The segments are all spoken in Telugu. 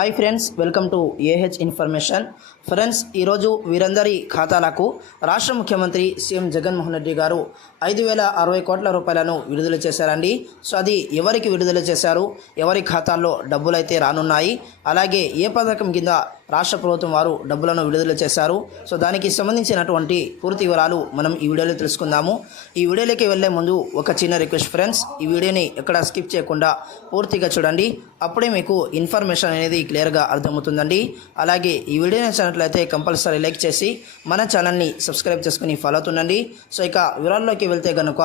Hi friends welcome to AH information friends ఈరోజు వీరందరి ఖాతాలకు రాష్ట్ర ముఖ్యమంత్రి సీఎం జగన్మోహన్ రెడ్డి గారు ఐదు వేల అరవై కోట్ల రూపాయలను విడుదల చేశారండి. సో అది ఎవరికి విడుదల చేశారు? ఎవరి ఖాతాల్లో డబ్బులు అయితే రానున్నాయి? అలాగే ఏ పథకం కింద రాష్ట్ర ప్రభుత్వం వారు డబ్బులను విడుదల చేశారు? సో దానికి సంబంధించినటువంటి పూర్తి వివరాలు మనం ఈ వీడియోలో తెలుసుకుందాము. ఈ వీడియోలోకి వెళ్ళే ముందు ఒక చిన్న రిక్వెస్ట్ ఫ్రెండ్స్ ఈ వీడియోని ఎక్కడ స్కిప్ చేయకుండా పూర్తిగా చూడండి. అప్పుడే మీకు ఇన్ఫర్మేషన్ అనేది క్లియర్గా అర్థమవుతుందండి. అలాగే ఈ వీడియో నచ్చినట్లయితే కంపల్సరీ లైక్ చేసి మన ఛానల్ని సబ్స్క్రైబ్ చేసుకుని ఫాలో అవుతుండండి. సో ఇక వివరాల్లోకి వెళ్తే కనుక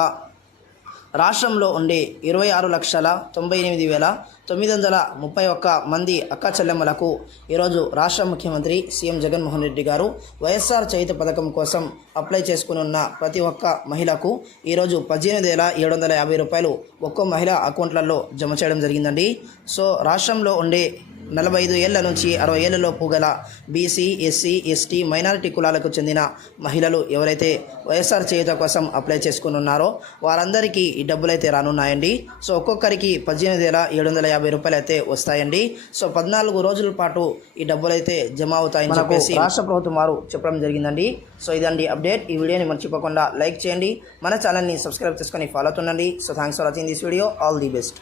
రాష్ట్రంలో ఉండే ఇరవై ఆరు లక్షల తొంభై ఎనిమిది వేల తొమ్మిది వందల ముప్పై ఒక్క మంది అక్క చెల్లెమ్మలకు ఈరోజు రాష్ట్ర ముఖ్యమంత్రి సీఎం జగన్మోహన్ రెడ్డి గారు వైఎస్ఆర్ చైత పథకం కోసం అప్లై చేసుకుని ఉన్న ప్రతి ఒక్క మహిళకు ఈరోజు పద్దెనిమిది వేల ఏడు వందల యాభై రూపాయలు ఒక్కో మహిళ అకౌంట్లలో జమ చేయడం జరిగిందండి. సో రాష్ట్రంలో ఉండే నలభై ఐదు ఏళ్ళ నుంచి అరవై ఏళ్ళలోపు గల బీసీ ఎస్సీ ఎస్టీ మైనారిటీ కులాలకు చెందిన మహిళలు ఎవరైతే వైఎస్ఆర్ చేయుత కోసం అప్లై చేసుకుని ఉన్నారో వారందరికీ ఈ డబ్బులు అయితే రానున్నాయండి. సో ఒక్కొక్కరికి పద్దెనిమిది వేల ఏడు వందల యాభై రూపాయలు అయితే వస్తాయండి. సో పద్నాలుగు రోజుల పాటు ఈ డబ్బులు అయితే జమ అవుతాయని చెప్పేసి రాష్ట్ర ప్రభుత్వం వారు చెప్పడం జరిగిందండి. సో ఇదండి అప్డేట్. ఈ వీడియోని మర్చిపోకుండా లైక్ చేయండి. మన ఛానల్ని సబ్స్క్రైబ్ చేసుకొని follow అవుతుండండి. So thanks for watching this video. All the best.